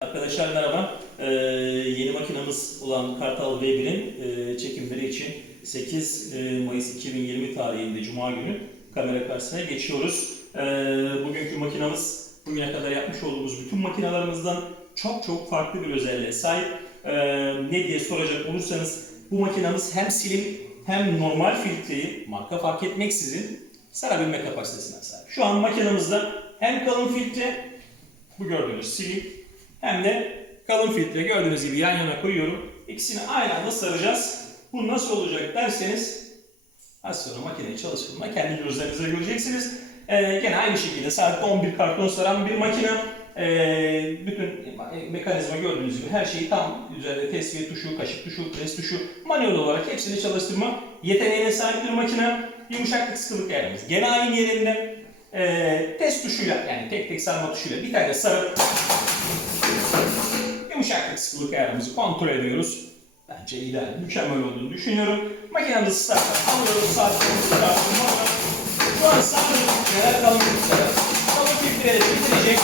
Arkadaşlar merhaba. Ee, yeni makinamız olan Kartal V1'in e, çekimleri için 8 e, Mayıs 2020 tarihinde Cuma günü kamera karşısına geçiyoruz. Ee, bugünkü makinamız bugüne kadar yapmış olduğumuz bütün makinalarımızdan çok çok farklı bir özelliğe sahip. Ee, ne diye soracak olursanız bu makinamız hem silim hem normal filtreyi marka fark etmeksizin sarabilme kapasitesine sahip. Şu an makinamızda hem kalın filtre bu gördüğünüz silik hem de kalın filtre gördüğünüz gibi yan yana koyuyorum. İkisini aynı anda saracağız. Bu nasıl olacak derseniz az sonra makineyi çalıştığında kendi gözlerinizle göreceksiniz. Ee, gene aynı şekilde saatte 11 karton saran bir makine. Ee, bütün mekanizma gördüğünüz gibi her şeyi tam üzerinde tesviye tuşu, kaşık tuşu, pres tuşu manuel olarak hepsini çalıştırma yeteneğine sahip bir makine. Yumuşaklık sıkılık ayarımız gene aynı yerinde. Ee, test tuşuyla yani tek tek sarma tuşuyla bir tane sarıp yumuşaklık sıkılık ayarımızı kontrol ediyoruz. Bence ideal, mükemmel olduğunu düşünüyorum. Makinemizi start'a alıyoruz, saatlerimizi start'a Şu an sarılı filtreler, kalın filtreler. Kalın filtreleri bitirecek.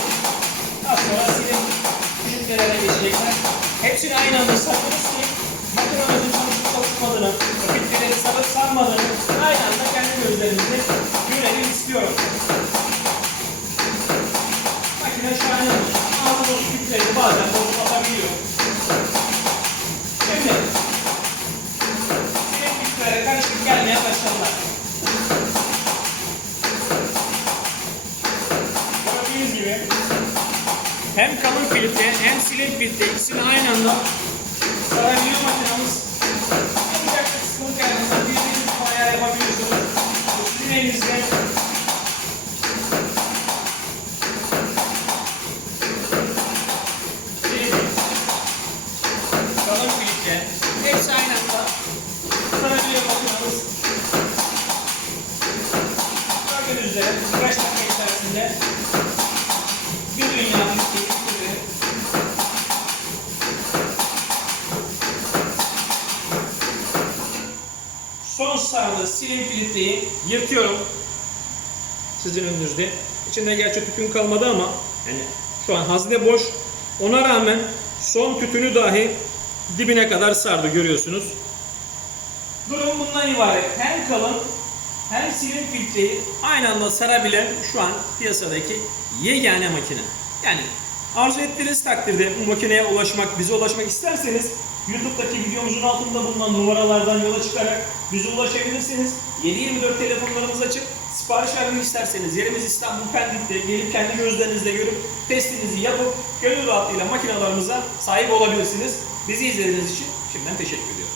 Daha sonra silin filtrelere geçecekler. Hepsini aynı anda sarıyoruz ki makinemizin çalışıp çalışmadığını, filtreleri sarıp sarmadığını aynı anda kendi gözlerimizle görelim istiyorum. Makine şu an ağzı filtreleri bazen bozuk atabiliyor. Şimdi. Gördüğünüz gibi hem kalın filtre hem silik filtre ikisini aynı anda sarabiliyor 35 dakika içerisinde bir dünya misliği gibi son sağlığı silin filtreyi yırtıyorum sizin önünüzde. İçinde gerçi tütün kalmadı ama yani şu an hazne boş. Ona rağmen son tütünü dahi dibine kadar sardı görüyorsunuz. Durum bundan ibaret. Hem kalın hem silim filtreyi aynı anda sarabilen şu an piyasadaki yegane makine. Yani arzu ettiğiniz takdirde bu makineye ulaşmak, bize ulaşmak isterseniz YouTube'daki videomuzun altında bulunan numaralardan yola çıkarak bize ulaşabilirsiniz. 7-24 telefonlarımız açık. Sipariş vermek isterseniz yerimiz İstanbul Pendik'te gelip kendi gözlerinizle görüp testinizi yapıp gönül rahatlığıyla makinalarımıza sahip olabilirsiniz. Bizi izlediğiniz için şimdiden teşekkür ediyorum.